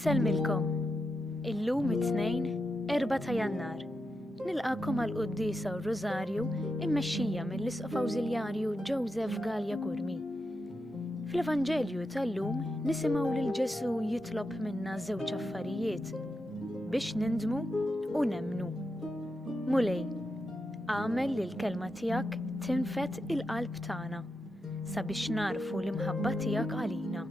Inselmilkom. Illum it-tnejn 4 ta' Jannar. Nilqakom għal qudiesa u Rożarju immexxija mill-Isqof Awżiljarju Joseph Gallia Kurmi. Fl-Evanġelju tal-lum nisimgħu lil Ġesu jitlob minna 2 affarijiet biex nindmu u nemmnu. Mulej, għamel li l-kelma tiegħek tinfet il-qalb tagħna sabiex narfu l-imħabba tiegħek għalina.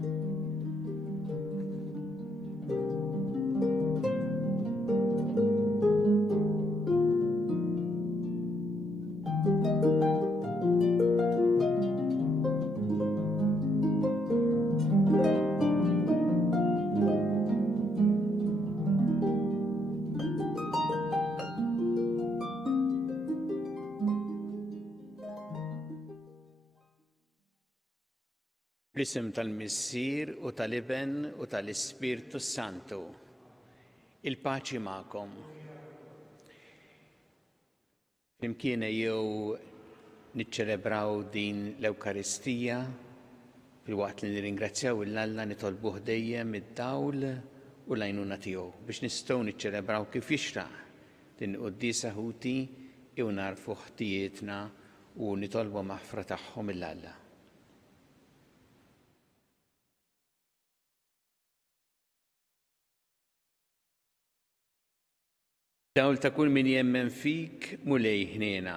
Bl-isem tal-Missier u tal-Iben u tal-Ispirtu Santu. Il-paċi magħkom. Flimkien jew niċċelebraw din l-Ewkaristija fil-waqt li nirringrazzjaw il-Alla nitolbuh dejjem id-dawl u l-għajnuna tiegħu biex nistgħu niċċelebraw kif jixraq din qudiesa ħuti jew narfu ħtijietna u nitolbu maħfra tagħhom il-Alla. Dawl ta' kull min jemmen fik mulej ħniena.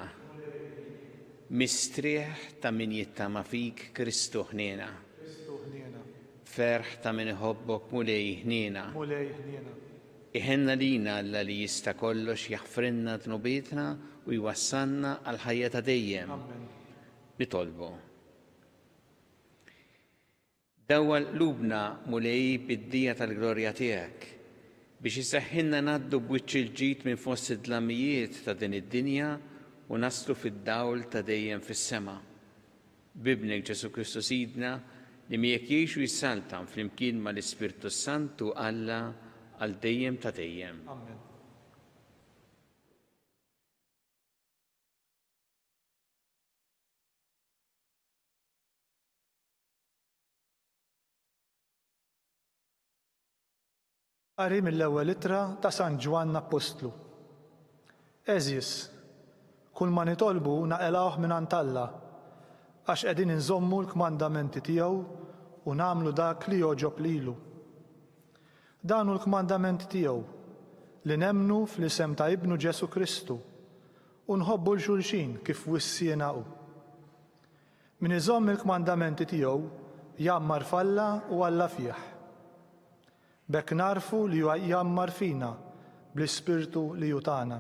Mistrieħ ta' min jittama fik Kristu ħniena. Ferħ ta' min iħobbok mulej ħniena. Iħenna lina Alla li jista' kollox jaħfrinna dnubietna u jwassalna għal ħajja ta' dejjem. Nitolbu. Dawwa qlubna mulej bid-dija tal-glorja tiegħek biex isaħħilna ngħaddu b'wiċċ il-ġid minn fost id-dlamijiet ta' din id-dinja u naslu fid-dawl ta' dejjem fis-sema. Bibnek Ġesu Kristu Sidna li miegħek jgħix u jissaltam flimkien mal-Ispirtu Santu Alla għal dejjem ta' dejjem. Amen. Qari mill-ewwel ittra ta' San Ġwann Apostlu. Eżis, kull ma nitolbu naqelgħuh mingħand Alla għax qegħdin inżommu l-kmandamenti tiegħu u nagħmlu dak li jogħġob lilu. Dan hu l-kmandamenti tiegħu li nemmnu fl-isem ta' Ibnu Ġesu Kristu u nħobbu l-xulxin kif wissiena hu. Min iżomm il-kmandamenti tiegħu jammar f'Alla u Alla fih. B'hekk narfu li jammar fina bl-Ispirtu li jutana.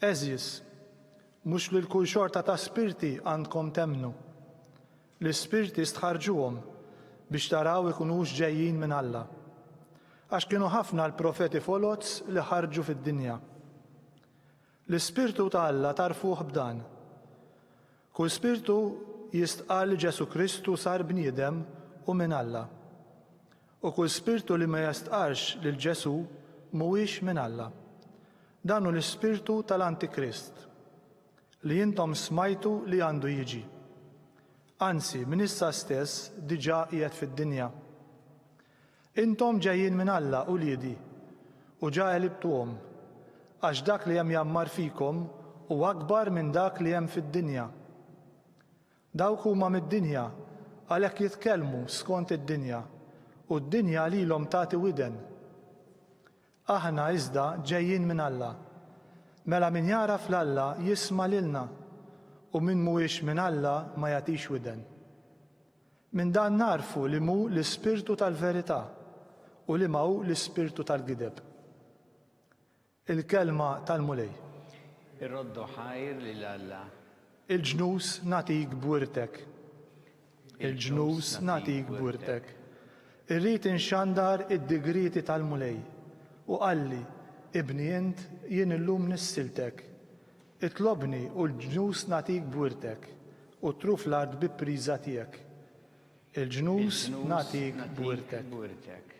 Eżis, mhux lil kull xorta ta' spirti għandkom temnu. L-ispirti stħarġuhom biex taraw ikunux ġejjin minn Alla. Għax kienu ħafna l-profeti foloz li ħarġu fid-dinja. L-Ispirtu ta' Alla tarfuh b'dan. Kull spirtu jistqal li Ġesu Kristu sar bniedem u minn Alla. U kull spirtu li ma jastqarx lil Ġesu mhuwiex minn Alla. Dan hu l-ispirtu tal-Antikrist li intom smajtu li għandu jiġi. Anzi, minn issa stess diġà qiegħed fid-dinja. Intom ġejjin minn Alla u liedi u ġa qelibtuhom għax dak li hemm jammar fikom huwa akbar minn dak li hemm fid-dinja. Dawk huma mid-dinja għalhekk jitkellmu skont id-dinja u d-dinja lilhom tagħti widen. Aħna iżda ġejjin minn Alla. Mela min jaraf l-Alla jisma' lilna u min mhuwiex minn Alla ma jagħtix widen. Min dan narfu li hu l-Ispirtu tal-verità u li ma hu l-Ispirtu tal-gideb. Il-kelma tal-mulej. Ir-roddu ħajr lil Alla. Il-ġnus nagħtik bwirtek. Il-ġnus nagħtik bwirtek. Irrid inxandar id-digriti tal-mulej u qalli, ibni int jien illum nissiltek. Itlobni u l-ġnus nagħtik bwirtek u truf l-ard bi priża tiegħek. Il-ġnus nagħtik bwirtek.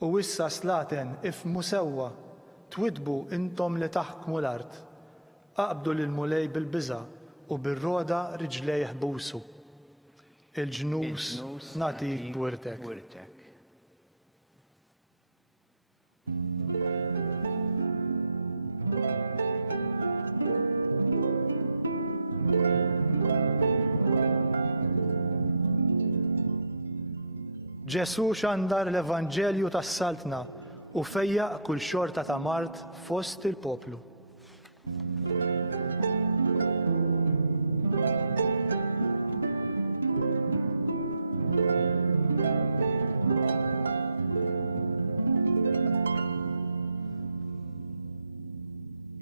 U issa slaten ifmu sewwa twidbu intom li taħkmu l-art. Aqbdu lil-mulej bil-biża' u bir-roda riġlejh busu. Il-ġnus nagħtik bwirtek. Ġesu xandar l-Evanġelju tas-saltna u fejjaq kull xorta ta' mart fost il-poplu.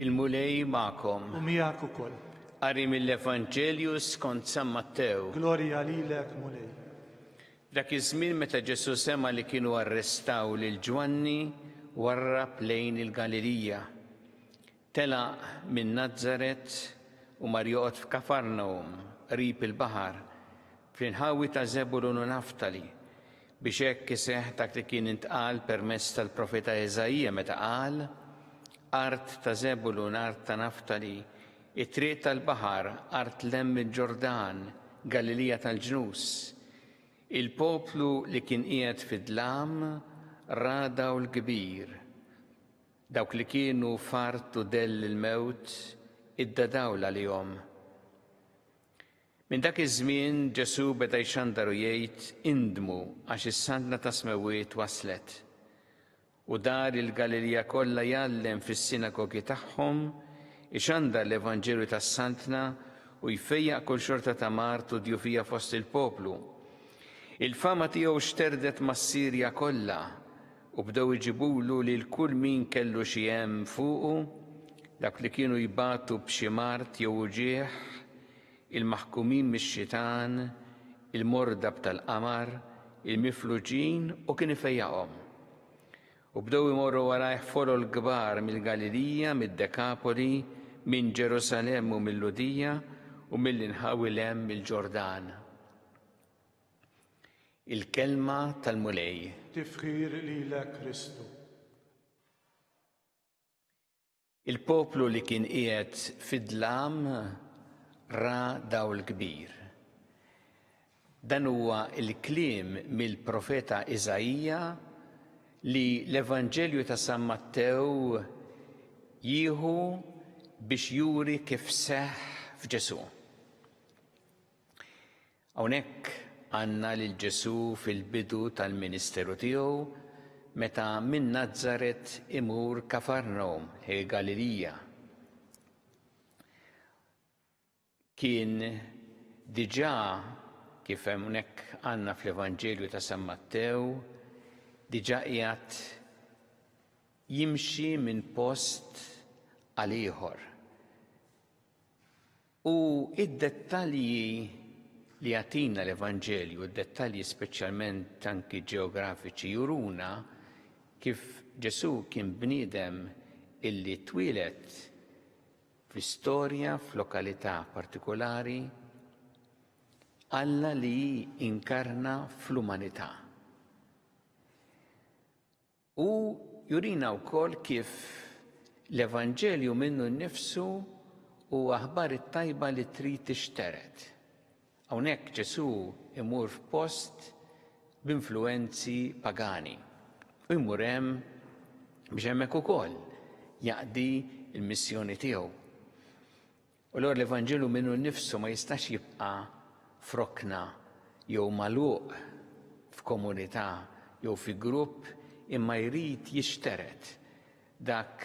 Il-mulej ma'kom. U miegħek ukoll. Qari mill-Evanġelju skont San Mattew. Glorja lilek mulej. Dak iż-żmien meta Ġesu sema li kienu arrestaw lil Ġwanni warrab lejn il-Galilija. Telaq minn Nażaret u mar joqgħod f'Kafarnawm qrib il-baħar fl-inħawi ta' Żebulun u Naftali biex hekk iseħħ dak li kien intqal permezz tal-profeta Eżajija meta qal art ta' Żebulun, art ta' Naftali, it-triq tal-baħar, art lemm il-Ġordan, Galilija tal-ġnus. Il-poplu li kien qiegħed fid-dlam radaw l-kbir. Dawk li kienu fartu dell il-mewt iddadaw għalihom. Minn dak iż-żmien Ġesu beda jxandar u jgħid indmu għax is-sandna ta' Smewiet waslet. U dar il-Galilija kollha jgħallem fis-sinagogi tagħhom, ixandar l-Evanġelju tas-Santna u jfejjaq kull xorta ta' mart u djufija fost il-poplu. Il-fama tiegħu xterdet mas-Sirja kollha u bdew iġibulu lil kull min kellu xi hemm fuqu, dak li kienu jbatu b'xi mart jew uġieħ, il-maħkumin mix-xitan, il-mordab tal-qamar, il-mifluġin u kien ifejjaqhom. U bdew imorru warajh folol kbar mill-Galilija, mid-Dekapoli, minn Ġerusalem u mill-Ludija u mill-inħawi l-hemm mill-Ġordan. Il-kelma tal-mulej. Tifħir lilek Kristu. Il-poplu li kien qiegħed fid-dlam ra dawl kbir. Dan huwa il-kliem mill-profeta Eżajija li l-Evanġelju ta' San Mattew jieħu biex juri kif seħħ f'Ġesu. Hawnhekk għandna lil Ġesu fil-bidu tal-ministeru tiegħu meta minn Nażaret imur Kafarnawm ħej Galilija. Kien diġà kif hawnhekk għandna fl-Evanġelju ta' San Mattew diġà qiegħed jimxi minn post għal ieħor. U id-dettalji li jagħtina l-Evanġelju, id-dettalji speċjalment anki ġeografiċi juruna kif Ġesu kien bniedem illi twilet fl-istorja f'lokalità partikolari Alla li inkarna fl-umanità. U jurina wkoll kif l-Evanġelju minnu nnifsu u aħbar it-tajba li trid tixteret. Hawnhekk Ġesu imur f'post b'influwenzi pagani u jmur hemm biex hemmhekk ukoll jaqdi l-missjoni tiegħu. U allura l-Evanġelju minnu nnifsu ma jistax jibqa' frokna jew magħluq f'komunità jew fi grupp imma jrid jixteret dak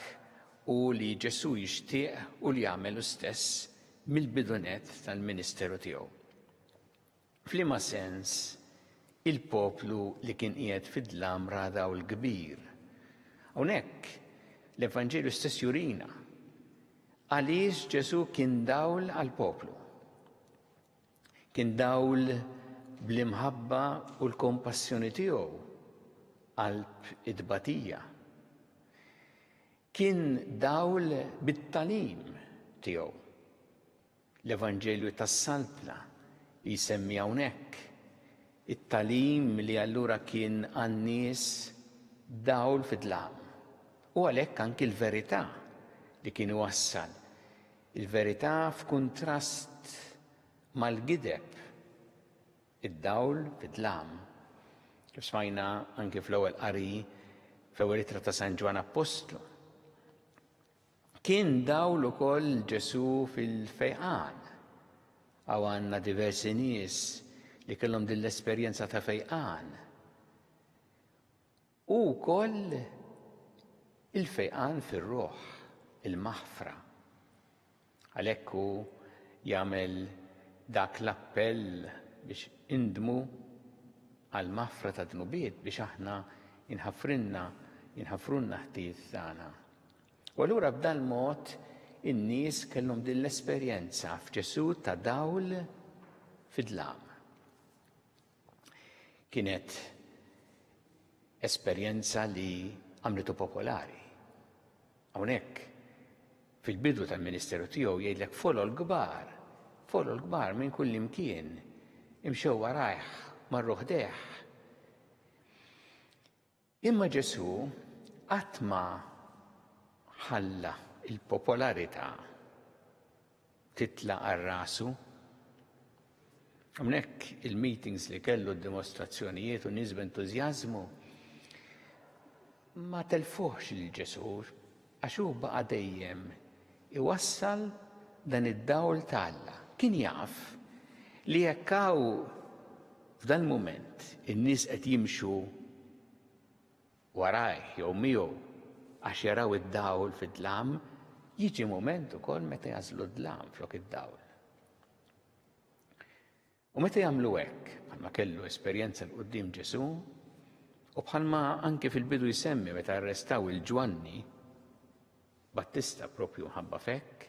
u li Ġesu jixtieq u li jagħmel stess mill-bidunet tal-ministeru tiegħu. F'liema sens il-poplu li kien qiegħed fid-dlam radaw l-kbir. Hawnhekk l-Evanġelju stess jurina għaliex Ġesu kien dawl għall-poplu. Kien dawl bl-imħabba u l-kompassjoni tiegħu qalb id-tbatija. Kien dawl bit-talim tiegħu. L-Evanġelju tas-Saltna li jsemmi hawnhekk. It-talim li allura kien għan-nies dawl fid-dlam. U għalhekk anki l-verità li kien iwassal. Il-verità f'kuntrast mal-gideb, id-dawl fid-dlam. Kif smajna anke fl-ewwel qari f'ewwel ittra ta' San Ġwan Apostlu. Kien dawl ukoll Ġesu fil-fejqan. Għaw għandna diversi nies li kellhom din l-esperjenza ta' fejqan. U wkoll il-fejqan fir-ruħ, il-maħfra. Għalhekk hu jagħmel dak l-appell biex indmu għal-maħfra ta' dnubiet biex aħna jinħafrunna ħtiet tagħna. U allura b'dan mod in-nies kellhom din l-esperjenza f'Ġesu ta' dawl fid-dlam. Kienet esperjenza li għamlitu popolari. Hawnhekk fil-bidu tal-Ministeru tiegħu jgħidlek folo l-kbar minn kull imkien imxew warajh marru ħdeħ. Imma Ġesu qatt ma ħalla il-popolarità titla' għar-rasu. Hawnhekk il-meetings li kellu d-dimostrazzjonijiet u nies b'entużjażmu ma telfuhx lil Ġesu għax hu baqa' dejjem iwassal dan id-dawl ta' Alla. Kien jaf li jekk hawn f'dan mument in-nies qed jimxu warajh jew miegħu għax jaraw id-dawl fid-dlam, jiġi mument ukoll meta jażlu d-dlam flok id-dawl. U meta jagħmlu hekk, bħalma kellu esperjenza l quddiem Ġesu, u bħalma anke fil-bidu jsemmi meta arrestaw il-Ġwanni, Battista propju ħabba fekk,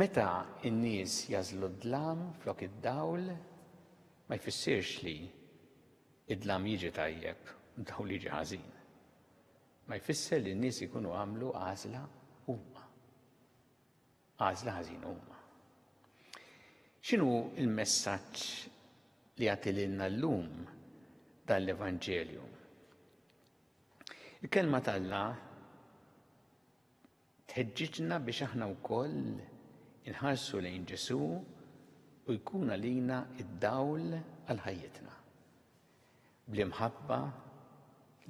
meta n-nies jażlu d-dlam flok id-dawl, ma jfissirx li id-dlam jiġi tajjeb u dawl jiġi ħażin. Ma jfisser li n-nies ikunu għamlu għażla huma. Għażla ħażin huma. X'inhu l-messaġġ li għatililna llum dan l-Evanġelju? Il-kelma tal-Alla tħeġġiġna biex aħna wkoll inħarsu lejn Ġesu u jkun għalina id-dawl għal ħajjitna. Bl-imħabba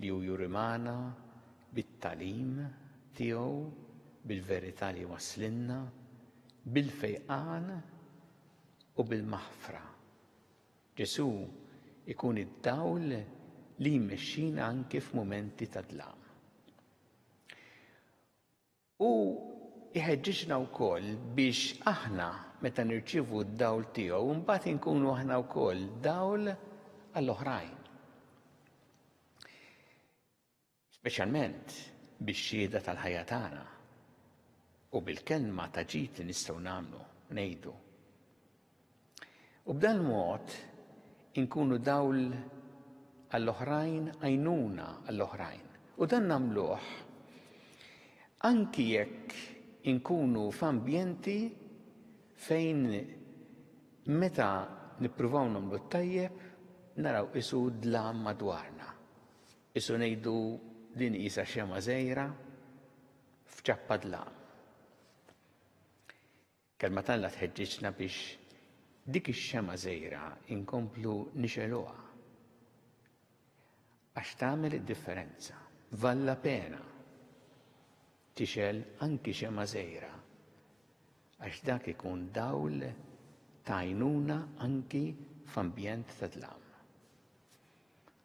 li hu jurimana bit-tagħlim tiegħu, bil-verità li waslinna, bil-fejqan u bil-maħfra. Ġesu ikun id-dawl li jmexxina anke f'mumenti ta' dlam. U iħeġġiġna wkoll biex aħna meta nirċievu d-dawl tiegħu mbagħad inkunu aħna wkoll dawl għall-oħrajn. Speċjalment bix-xhieda tal-ħajja tagħna u bil-kelma ta' ġid li nistgħu nagħmlu ngħidu. U b'dan mod inkunu dawl għall-oħrajn, għajnuna għall-oħrajn. U dan nagħmluh anki jekk inkunu f'ambjenti fejn meta nippruvaw nagħmlu tajjeb naraw isu dlam madwarna. Isu ngħidu din qisha xema żgħira f'ċappa dlam. Kelma Alla tħeġġiġna biex dik ix-xema żgħira inkomplu nixeluha. Għax tagħmel id-differenza. Valla pena tixel anki xema żgħira għax dak ikun dawl ta' għajnuna anki f'ambjent ta' dlam.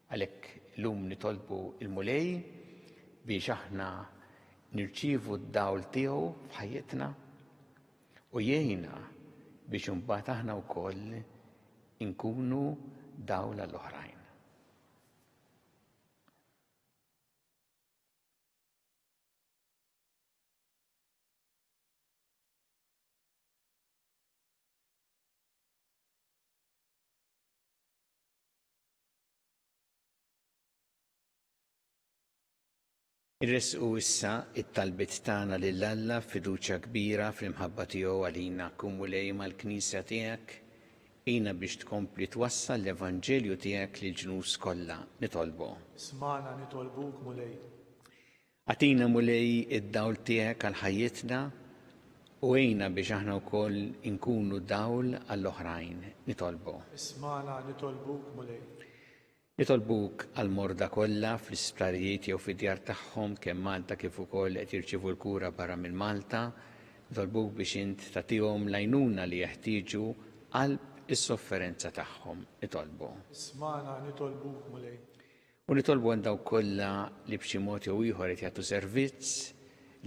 Għalhekk llum nitolbu il-Mulej biex aħna nirċievu d-dawl tiegħu f'ħajjitna u jgħinna biex imbagħad aħna wkoll inkunu dawl għall-oħrajn. Irresqu issa it-talbit tagħna lil Alla fiduċja kbira fl-imħabba tiegħu għalina Mulej mal-Knisja tiegħek għina biex tkompli twassal l-Evanġelju tiegħek lil ġnus kollha nitolbu. Smana nitolbuk Mulej. Għatina Mulej id-dawl tiegħek għal ħajjitna u għina biex aħna wkoll inkunu dawl għall-oħrajn nitolbu. Smana nitolbuk Mulej. Nitolbuk għal-morda kollha fl-isptarijiet jew fid-djar tagħhom kemm Malta kif ukoll qed jirċievu l-kura barra minn Malta, nitolbuk biex int tagħtihom l-għajnuna li jeħtieġu qalb is-sofferenza tagħhom. Nitolbu. Ismana nitolbuk mulej. U nitolbu għal dawk kollha li b'xi mod jew ieħor qed jagħtu servizz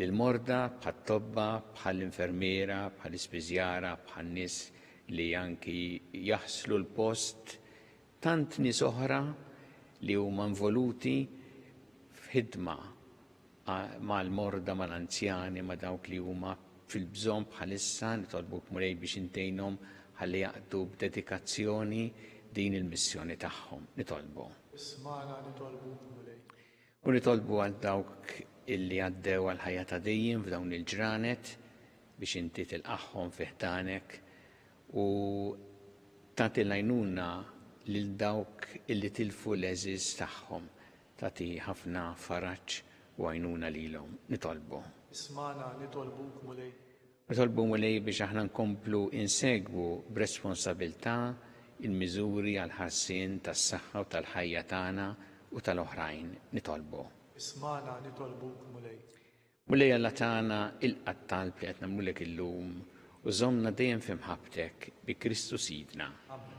lill-morda bħat-tobba, bħall-infermiera, bħall-ispiżjara, bħan-nies li anki jaħslu l-post tant nies oħra li huma involuti f'ħidma mal-morda, mal-anzjani, ma' dawk li huma fil-bżonn bħalissa, nitolbuk mulej biex intejnhom ħalli jaqdu b'dedikazzjoni din il-missjoni tagħhom. Nitolbu. Ismana nitolbuk mulej. U nitolbu għal dawk illi għaddew għal ħajja ta' dejjem f'dawn il-ġranet biex inti tilqaħħom fi ħdanek u tagħti l-għajnuna lil dawk illi tilfu l-eżiż tagħhom, tagħti ħafna faraġġ u għajnuna lilhom. Nitolbu. Ismana nitolbuk mulej. Nitolbu mulej biex aħna nkomplu insegwu b'responsabbiltà il-miżuri għal ħarsien tas-saħħa u tal-ħajja tagħna u tal-oħrajn. Nitolbu. Ismana nitolbuk mulej. Mulej Alla tagħna il-qattalb li qed nagħmlulek illum u żommna dejjem fi mħabbtek bi Kristu Sidna. Amen.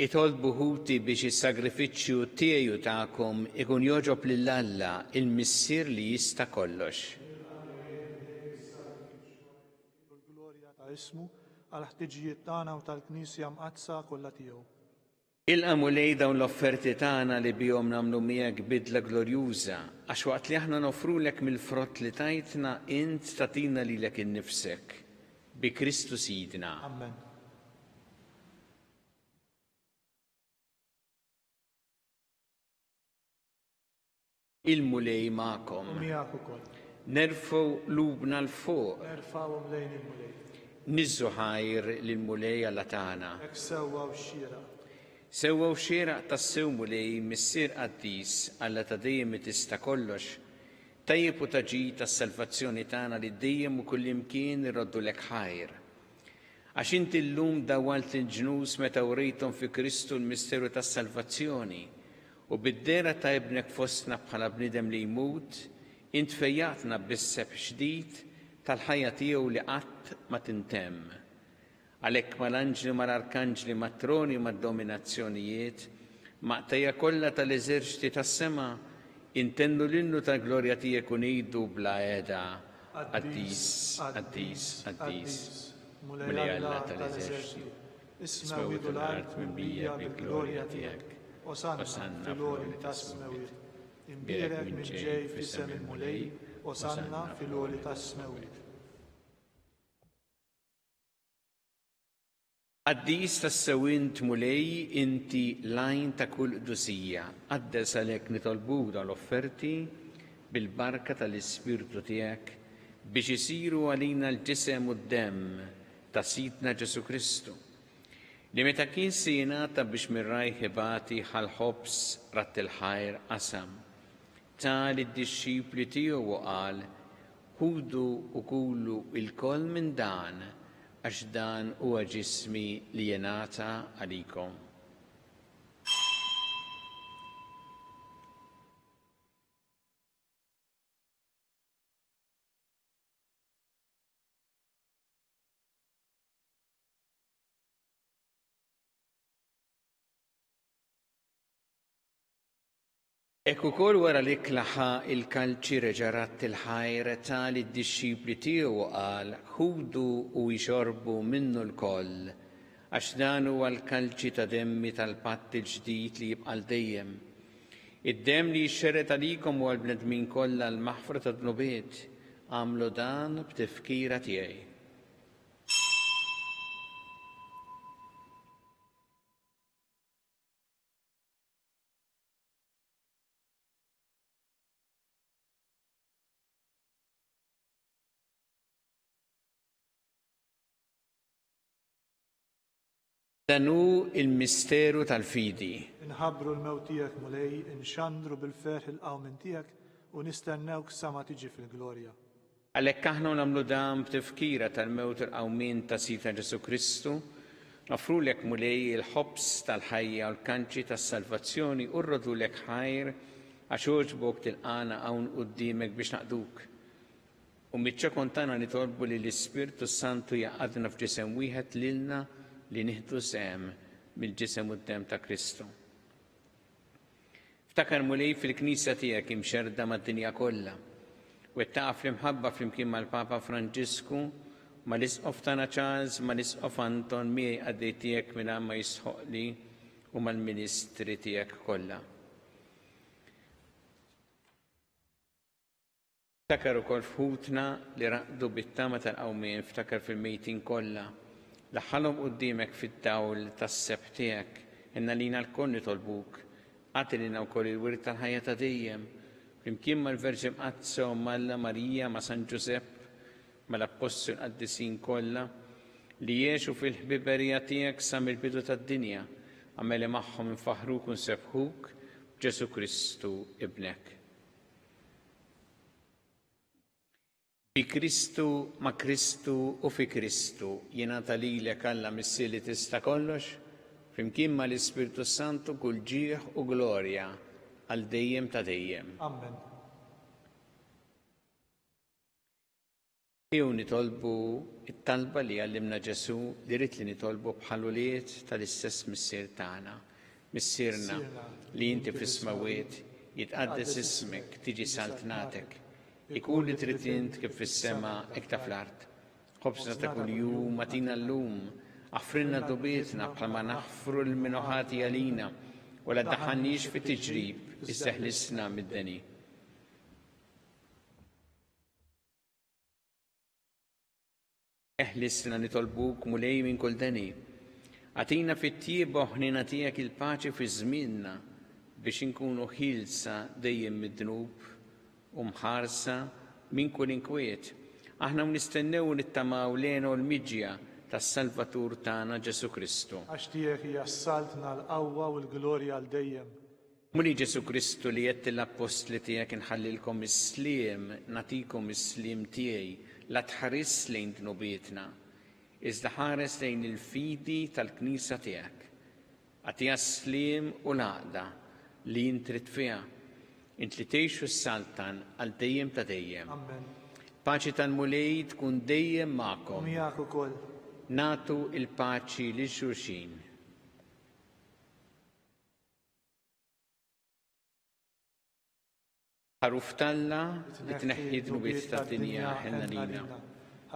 Itolbu ħuti biex is-sagrifiċċju tiegħu tagħkom ikun joġob lil Alla il-Missier li jista' kollox. Il-glorja ta' ismu għal ħtiġijiet tagħna u tal-Knisja mqazza kollha tiegħu. Ilqamu lej dawn l-offerti tagħna li bihom nagħmlu miegħek bidla glorjuża għax waqt li aħna nofrulek mill-frott li tajtna int tagħtina lilek innifsek bi Kristu Sidna. Amen. Il-mulej ma'kom. Miegħek ukoll. Nerfgħu lubna l-fuq. Nerfgħuhom lejn il-mulej. Niżżu ħajr lill-mulej Alla tagħna. Hekk sewwa xxiera. Sewwa xieraq tas-sew mulej missier qaddis Alla ta' dejjem tista' kollox. Tajjeb u taġid tas-salvazzjoni tagħna li dejjem u kullimkien irroddu lek ħajr. Għax inti llum dawalt il-ġnus meta urejthom fi Kristu l-misteru tas-salvazzjoni. U bid-dera ta' ibnek fostna bħala bnidem li jmut, int fejjatna bis-seb ġdid tal-ħajja tiegħu li qatt ma tintemm. Għalhekk mal-anġli mal-arkanġli mat-troni mad-dominazzjonijiet, maqtejja kollha tal-eżerċiti tas-sema, intennu l-innu tal-glorja tiegħek u ngħidu bla qiegħda Qaddis, qaddis, qaddis. Mulej Alla tal-eżerċiti, ismew l-art minn bija bil-glorja tiegħek. Osanna fil-għoli tas-smewit. Imbierek minn ġej fis-sem il-mulej, Osanna fil-għoli tas-smewit. Qaddis tas-sewint mulej inti lajn ta' kull qdusija. Qaddes għalhekk nitolbuk dal-offerti bil-barka tal-Ispirtu tiegħek biex isiru għalina l-ġisem u d-demm ta' Sidna Ġesu Kristu. Li meta kien jingħata biex mir-rajħ ħibati ħal-ħobs ratt il-ħajr qasam. Ta' lid-dixxipli tiegħu u qal, ħudu u kulu il-koll minn dan, għax dan huwa ġismi li jingħata għalikom. Ek ukoll wara li klaħa il-kalċi reġarat il-ħajr tal id-disċipli tiegħu u qal ħudu u jxorbu minnu l-koll għax dan huwa l-kalċi ta' demmi tal-patt il-ġdid li jibqa' dejjem. Id-demm li jxxerret għalikom u għall-bnedmin kollha l-maħfra ta' dnubiet għamlu dan b'tifkira tiegħi. Danu il-misteru tal-fidi. Inħabbru l-mewt tiegħek mulej, inxandru bil-ferħ il-qawmin tiegħek u nistennewk sama tiġi fil-glorja. Għalhekk aħna nagħmlu dan b'tifkira tal-mewt il-qawmin ta' Sita Ġesu Kristu, nofrulek mulej il-ħobs tal-ħajja u l-kanċi tas-salvazzjoni u rrodulek ħajr għax oġbok tilqana hawn quddiemek biex naqduk. U miċċa kontana nitolbu li l-Ispirtu Santu jaqadna f'ġisem wieħed lilna li nieħdu sehem mill-ġisem u d-dem ta' Kristu. Ftakar mulej fil-Knisja tiegħek imxerda mad-dinja kollha u wettaq fl-imħabba flimkien mal-Papa Franġisku, mal-Isqof tagħna Charles, mal-Isqof Anton miegħi għaddej tiegħek mingħajr ma jisħoqli u mal-Ministri tiegħek kollha. Ftakar ukoll f'ħutna li raqdu bit-tama tal-qawmien, ftakar fil-mejtin kollha. Daħħalhom quddiemek fid-dawl tas-seb tiegħek, inna lina l-koll nitolbuk, għati lina wkoll il-wirt tal-ħajja ta' dejjem, flimkien mal-Verġi Mqazza u Malla Marija ma' San Ġusepp, mal-Apostol qaddisin kollha, li jgħixu fil-ħbiberija tiegħek sa mill-bidu tad-dinja, għameli magħhom infaħruk u nsebħuk b'Ġesu Kristu ibnek. Bi Kristu, ma' Kristu u fi Kristu jingħata lilek Alla missi li tista' kollox, flimkien ma' l-Ispirtu Santu kull ġieħ u glorja għal dejjem ta' dejjem. Amen. Jew nitolbu it-talba li għallimna Ġesu li rid li nitolbu bħal uliet tal-istess missier tagħna. Missierna li inti fis-smawiet jitqaddes ismek tiġi saltnatek. Ikun li trid int kif fis-sema hekk ta' fl-art. Ħobsna ta' kuljum atina llum, aħfrilna dubietna bħalma naħfru l-minuħati għalina, u la ddaħħalniex fi tiġrib, isseħlisna mid-deni. Eħlisna nitolbuk mulej minn kull deni. Atina fit-tieба ħnina tiegħek il-paċi fi żmienna biex inkunu ħilsa dejjem mid-dnub u mħarsa minn kull inkwiet. Aħna nistennew nittamaw lejn l-miġja tas-Salvatur tagħna Ġesu Kristu. Għax tiegħek hija s-saltna l-qawwa u l-glorja għal dejjem. Muli Ġesu Kristu li jett l-apostli tiegħek inħallilkom is-sliem, natikom is-sliem tiegħi la tħares lejn dnubietna, iżda ħares lejn il-fidi tal-Knisja tiegħek. Għatija s-sliem u l-għaqda li jintrid fiha. Int li tgħixu s-saltan għal dejjem ta' dejjem. Amen. Paċi tal-mulej tkun dejjem magħkom. Miegħek ukoll. Natu il-paċi lil xulxin. Ħaruf Talla li tneħħi dnubiet tad-dinja ħenna lina.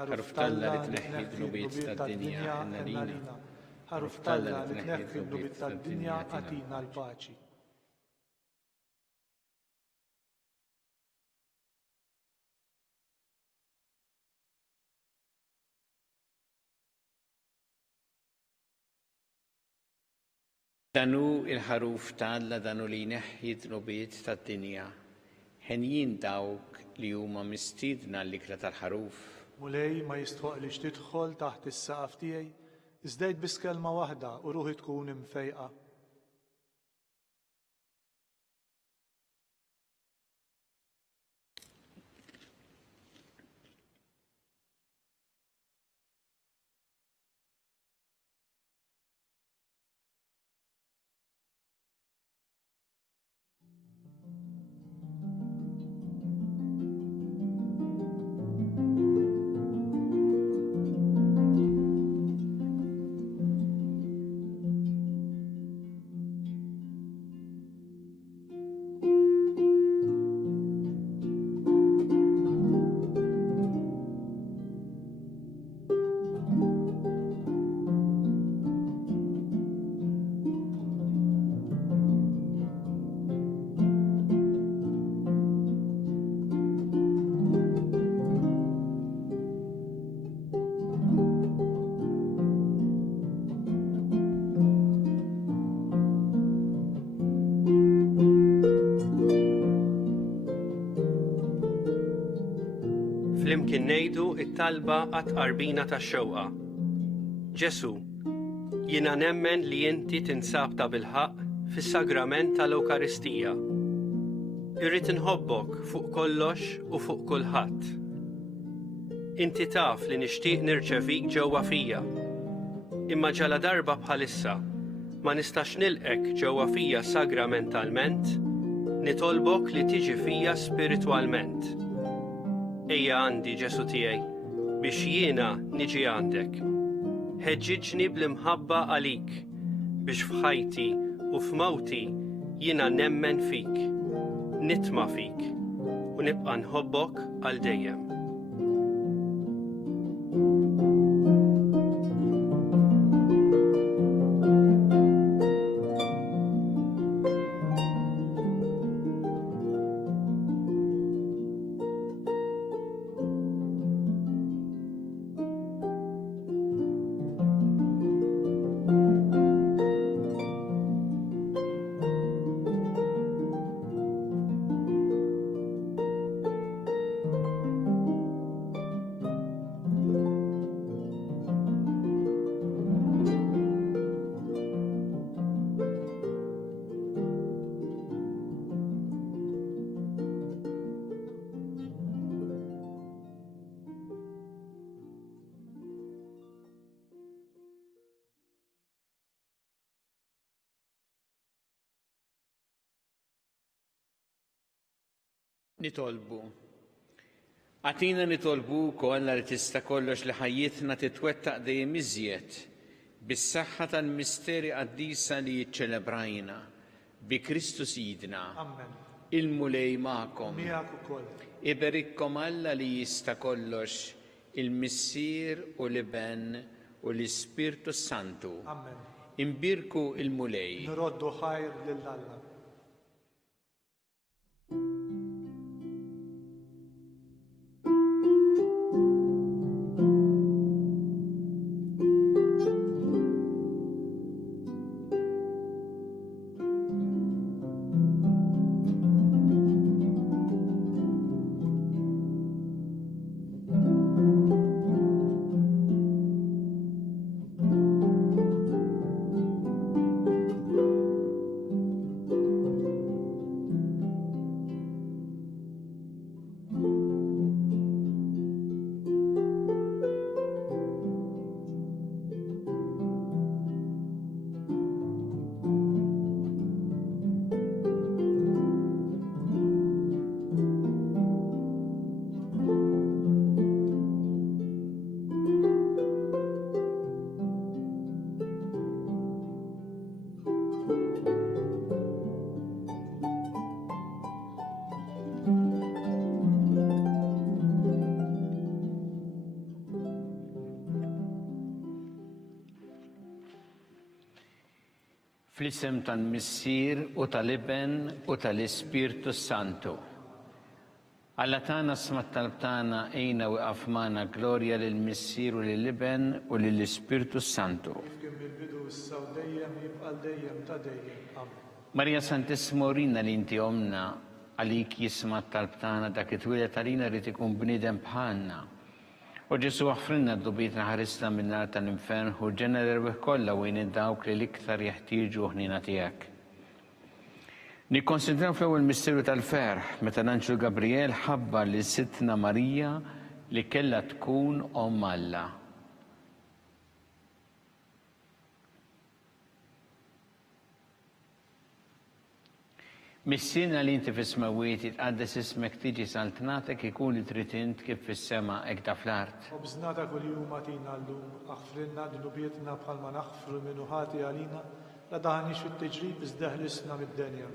Ħaruf Talla li tneħħi dnubiet tad-dinja ħenna lina. Ħaruf Talla li tneħħi dnubiet tad-dinja għatina l-paċi. Danu il-ħaruf Talla danu li jneħħi dnubiet tad-dinja. Ħenjin dawk li huma mistiedna l-ikla tal-ħaruf. Mulej ma jistħoqlix tidħol taħt is-saqaf tiegħi, iżdejt biss kelma waħda u ruħi tkun imfejqa. flimkien ngħidu t-talba għat-qarbina tax-xewqa. Ġesu, jiena nemmen li inti tinsab ta' bilħaq fis-sagrament tal-Ewkaristija. Irrid inħobbok fuq kollox u fuq kulħadd. Inti taf li nixtieq nirċevik ġewwa fija. Imma ġala darba bħalissa ma nistax nilqek ġewwa fija sagramentalment, nitolbok li tiġi fija spiritwalment. Ejja għandi Ġesu tiegħi biex jiena niġi għandek. Ħeġġiġni bl-imħabba għalik biex f'ħajti u f'mawti jiena nemmen fik, nitma' fik u nibqa' nħobbok għal dejjem. Nitolbu. Għatina nitolbu kollha li tista' kollox li ħajjitna titwettaq dejjem iżjed bis-saħħa tal-misteri qaddisa li jiċċelebrajna bi Kristu Sidna. Amen. Il-mulej magħkom. Miegħek ukoll. Iberikkom Alla li jista' kollox il-Missier u l-Iben u l-Ispirtu Santu. Amen. Imbirku il-mulej. Nroddu ħajr lil Alla. Fl-isem tal-Missier u tal-Iben u tal-Ispirtu Santu. Alla tagħna smat talbtana ejna u qafmana glorja lill-Missier u lill-Iben u lill-Ispirtu Santu. Kif bil-bidu issa u dejjem jibqa' dejjem ta' dejjem. Amen. Marja Santissimo rina li inti omna għalik jismat talbtana dak it-twilet għalina rrid ikun bniedem bħalna. U Ġesu għafrinna d-dubitna ħarista minnar tal-infern u ġenerer kollha wejn id-dawk li l-iktar jeħtieġu ħnina tiegħek. Nikkonsidraw fl-ewwel misteru tal-ferħ meta l-Anġlu Gabriel ħabbar li Sittna Marija li kellha tkun Omm Alla. Missina li inti fis-smawiet jitqaddes ismek tiġi saltnatek ikun li trid int kif fis-sema hekk ta' fl-art. Obżnata kuljum għatina llum aħfrinna dnubietna bħalma naħfru minnu ħati għalina la daħniex fit-tiġrib iżdeħlisna mid-denja.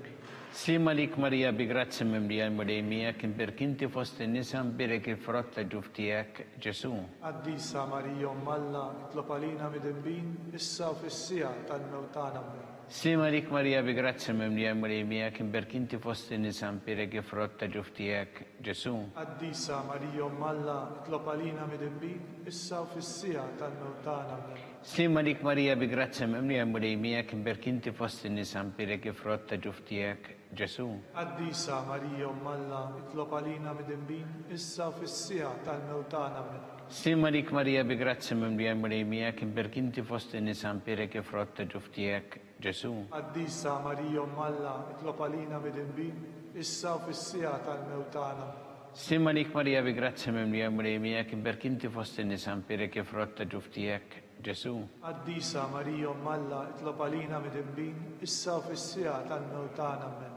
Sima lik Marija bi grazzi mimlija l-mulej miegħek imberk inti fost in-nisa mbirek il-frott ta' ġuf tiegħek Ġesu. Qaddisa Marija Omm Alla itlob għalina mid-inbin issa u fis-sija tal-mewt tagħna. Sima lik Marija bi grazzi mimlija l-mulej miegħek imberk inti fost in-nisa mbirek il-frott ta' ġuf tiegħek Ġesu. Qaddisa Marija Omm Alla itlob għalina mid-inbin issa u fis-sija tal-mewt tagħna. Sima lik Marija bi grazzi mimlija l-mulej miegħek imberk inti fost in-nisa mbirek il-frott ta' ġuf tiegħek Ġesu. Qaddisa Marija Alla, itlob għalina midinbin, issa u fis-sija tal-mewtana minn. Simarik Marija bi grazzi mimlija mrejmijak, imberkinti fost in-nisa mpirek ifrotta ġuftijek, Ġesu. Qaddisa Marija Alla, itlob għalina midinbin, issa u fis-sija tal-mewtana minn. Simarik Marija bi grazzi mimlija mrejmijak, imberkinti fost in-nisa mpirek ifrotta ġuftijek, Ġesu. Qaddisa Marija Alla, itlob għalina midinbin, issa u fis-sija tal-mewtana minn.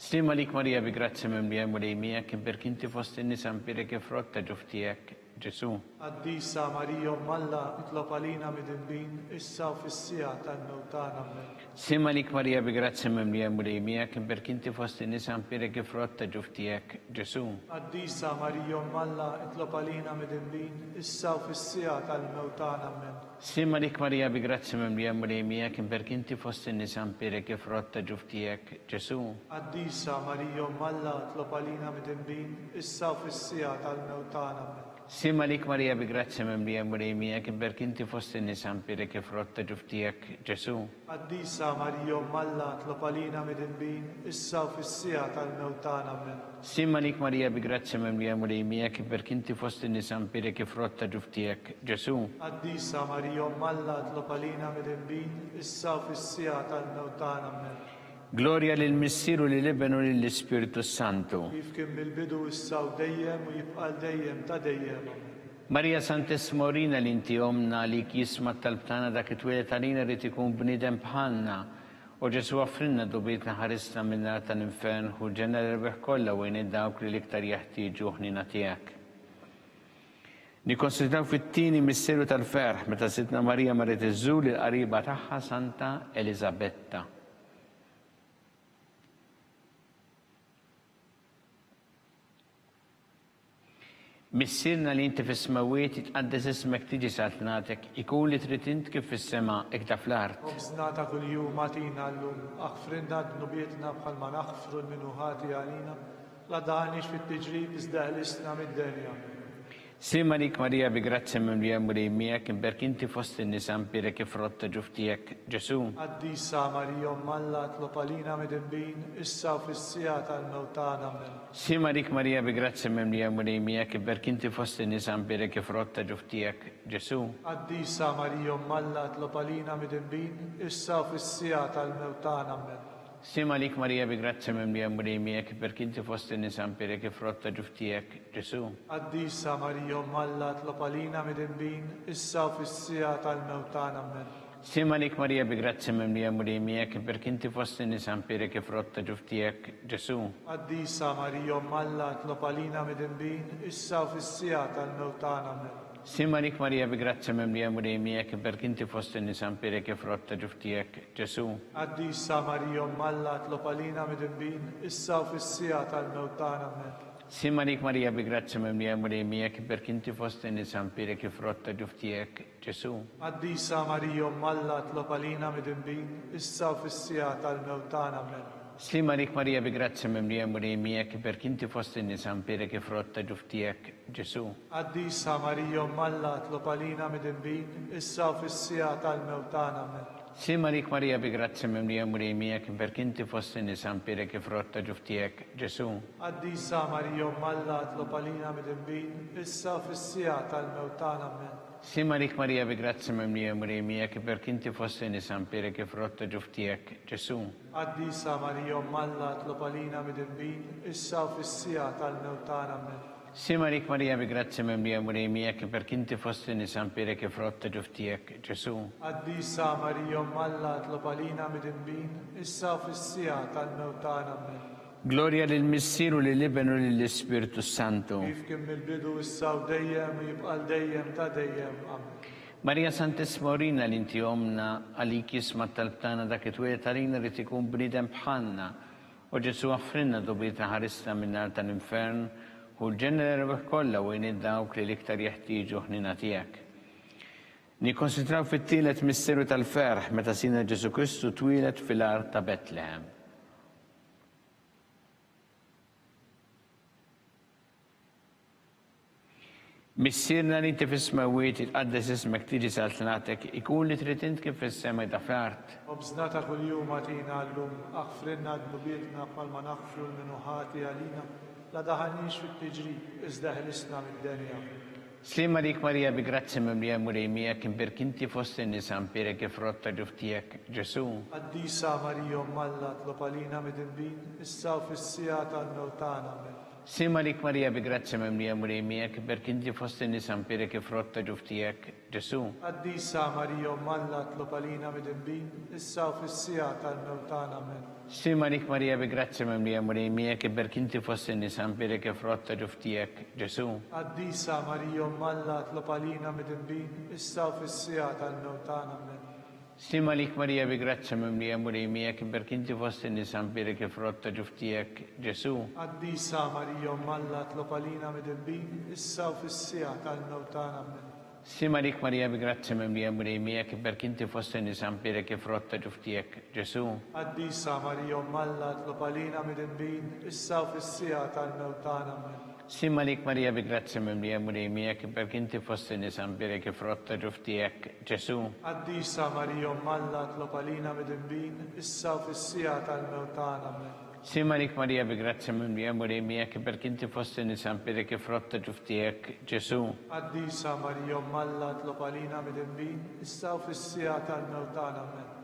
Simarik Marija bi grazzi mimlija mrejmijak, imberkinti fost in-nisa mpirek ifrotta ġuftijek, Ġesu. Qaddisa Marija Alla, itlob għalina midinbin, issa u fis-sija tal-mewtana minn. Simarik Marija bi grazzi mimlija mrejmijak, imberkinti fost in-nisa mpirek ifrotta ġuftijek, Ġesu. Qaddisa Marija Alla, itlob għalina midinbin, issa u fis-sija tal-mewtana minn. Simarik Marija bi grazzi mimlija mrejmijak, imberkinti fost in-nisa mpirek ifrotta ġuftijek, Ġesu. Qaddisa Marija Alla, itlob għalina midinbin, issa u fis-sija tal-mewtana minn. Simarik Marija bi grazzi mimlija mrejmijak, imberkinti fost in-nisa mpirek ifrotta ġuftijek, Ġesu. Qaddisa Marija Alla, itlob għalina midinbin, issa u fis-sija tal-mewtana minn. Simarik Marija bi grazzi mimlija mrejmijak, imberkinti fost in-nisa mpirek ifrotta ġuftijek, Ġesu. Qaddisa Marija Alla, itlob għalina midinbin, issa u fis-sija tal-mewtana minn. Gloria lil Missieru li libenu lill-Ispiritu Santu. Kif kien bil-bidu issa u dejjem u jibqal dejjem ta' dejjem. Marija Sant'Esmorina li inti omna li jisma tal-btana dak it-twilet għalina rrit ikun bnidem bħalna. U Ġesu għafrinna dubietna ħarisna minna tal-infern u ġenna l-rebeħ kolla u dawk li liktar jaħtiġu ħnina tijak. Nikonsidraw fit-tini missieru tal-ferħ meta Sidna Marija marret iżżur il-qariba tagħha Santa Elisabetta. Missirna li inti fis-smawiet jitqaddes ismek tiġi saltnatek, ikun li trid int kif fis-sema ikta fl-art. Obżnata kuljum għatina llum, aħfrinna d-nubietna bħalma naħfru l-minuħati għalina, la daħniex fit-tiġrib iżda ħlisna mid-denja. Simarik Marija bi grazzi mimlija mrejmijak, imberkinti fost in-nisa mpirek ifrotta ġuftijek, Ġesu. Qaddisa Marija Alla, itlob għalina midinbin, issa u fis-sija tal-mewtana minn. Simarik Marija bi grazzi mimlija mrejmijak, imberkinti fost in-nisa mpirek ifrotta ġuftijek, Ġesu. Qaddisa Marija Alla, itlob għalina midinbin, issa u fis-sija tal-mewtana minn. Simarik Marija bi grazzi mimlija mrejmijak, imberkinti fost in-nisa mpirek ifrotta ġuftijek, Ġesu. Qaddisa Marija Alla, itlob għalina midinbin, issa u fis-sija tal-mewtana minn. Simarik Marija bi grazzi mimlija mrejmijak, imberkinti fost in-nisa mpirek ifrotta ġuftijek, Ġesu. Qaddisa Marija Alla, itlob għalina midinbin, issa u fis-sija tal-mewtana minn. Simarik Marija bi grazzi mimlija mrejmijak, imberkinti fost in-nisa mpirek ifrotta ġuftijek, Ġesu. Qaddisa Marija Alla, itlob għalina midinbin, issa u fis-sija tal-mewtana minn. Simarik Marija bi grazzi mimlija mrejmijak, imberkinti fost in-nisa mpirek ifrotta ġuftijek, Ġesu. Qaddisa Marija Alla, itlob għalina midinbin, issa u fis-sija tal-mewtana minn. Simarik Marija bi grazzi mimlija mrejmijak, imberkinti fost in-nisa mpirek ifrotta ġuftijek, Ġesu. Qaddisa Marija Alla, itlob għalina midinbin, issa u fis-sija tal-mewtana minn. Simarik Marija bi grazzi mimlija mrejmijak, imberkinti fost in-nisa mpirek ifrotta ġuftijek, Ġesu. Qaddisa Marija Alla, itlob għalina midinbin, issa u fis-sija tal-mewtana minn. Simarik Marija bi grazzi mimlija mrejmijak, imberkinti fost in-nisa mpirek ifrotta ġuftijek, Ġesu. Qaddisa Marija Alla, itlob għalina midinbin, issa u fis-sija tal-mewtana minn. Simarik Marija bi grazzi mimlija mrejmijak, imberkinti fost in-nisa mpirek ifrotta ġuftijek, Ġesu. Qaddisa Marija Alla, itlob għalina midinbin, issa u fis-sija tal-mewtana minn. Gloria lil Missieru li libenu lill-Ispiritu Santu. Kif kien mill-bidu issa u dejjem u jibqal dejjem ta' dejjem. Amen. Marija Sant'Esmorina li inti omna għalik jisma tal-btana dak it-twilet għalina li tikun bnidem bħalna. U Ġesu għaffrinna dubietna ħarisna minnar tal-infern u l-ġenna l-rebeħ kolla u dawk li liktar jeħtieġu ħnina tijak. Nikkonsidraw fit-tielet missieru tal-ferħ meta Sina Ġesu Kristu twilet fil-art ta' Betlehem. Missirna li inti fis-smawiet jitqaddes ismek tiġi saltnatek, ikun li trid int kif fis-sema ta' fl-art. وبزناتك اليوم أعطينا اللوم أغفر لنا ذنوبنا قبل ما نغفر لمنوحاتي علينا لا دهنيش في التجريب ازده لسنا من الدنيا. Slima dik Marija bi grazzi memlija murejmija kim perkinti fosti nisan pere che frotta ġuftijek Ġesu. قديسة مريم ملا اطلب علينا مدنبين الساو في السياطة النوتانا من Slima dik Marija bi grazzi memlija murejmija kim perkinti fosti nisan pere che frotta ġuftijek Ġesu. قديسة مريم ملا اطلب علينا مدنبين الساو في السياطة النوتانا من Slima dik Marija bi grazzi memlija murejmija kim perkinti fosti nisan pere che frotta ġuftijek Ġesu. قديسة مريم ملا اطلب علينا مدنبين الساو في السياطة النوتانا من Slima dik Marija bi grazzi memlija murejmija kim perkinti fosti nisan pere che frotta ġuftijek Ġesu. قديسة مريم ملا اطلب علينا مدنبين الساو في السياطة النوتانا من Slima dik Marija bi grazzi memlija murejmija kim perkinti fosti nisan pere che frotta ġuftijek Ġesu. قديسة مريم ملا اطلب علينا مدنبين الساو في السياطة النوتانا من Slima dik Marija bi grazzi memlija murejmija kim perkinti fosti nisan pere che frotta ġuftijek Ġesu. قديسة مريم ملا اطلب علينا مدنبين الساو في السياطة النوتانا من Slima dik Marija bi grazzi memlija murejmija kim perkinti fosti nisan pere che frotta ġuftijek Ġesu. قديسة مريم ملا اطلب علينا مدنبين الساو في السياطة النوتانا من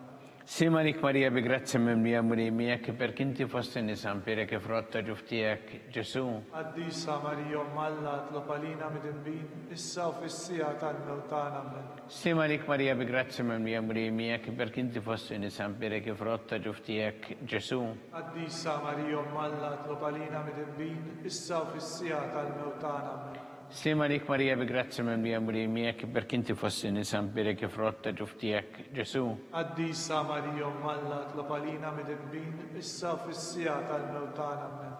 Slima dik Marija bi grazzi memlija murejmija kim perkinti fosti nisan pere che frotta ġuftijek Ġesu. قديسة مريم ملا اطلب علينا مدنبين الساو في السياطة النوتانا من Slima dik Marija bi grazzi memlija murejmija kim perkinti fosti nisan pere che frotta ġuftijek Ġesu. قديسة مريم ملا اطلب علينا مدنبين الساو في السياطة النوتانا من Slima dik Marija bi grazzi memlija murejmija kim perkinti fosti nisan pere che frotta ġuftijek Ġesu. قديسة مريم ملا اطلب علينا مدنبين الساو في السياطة النوتانا من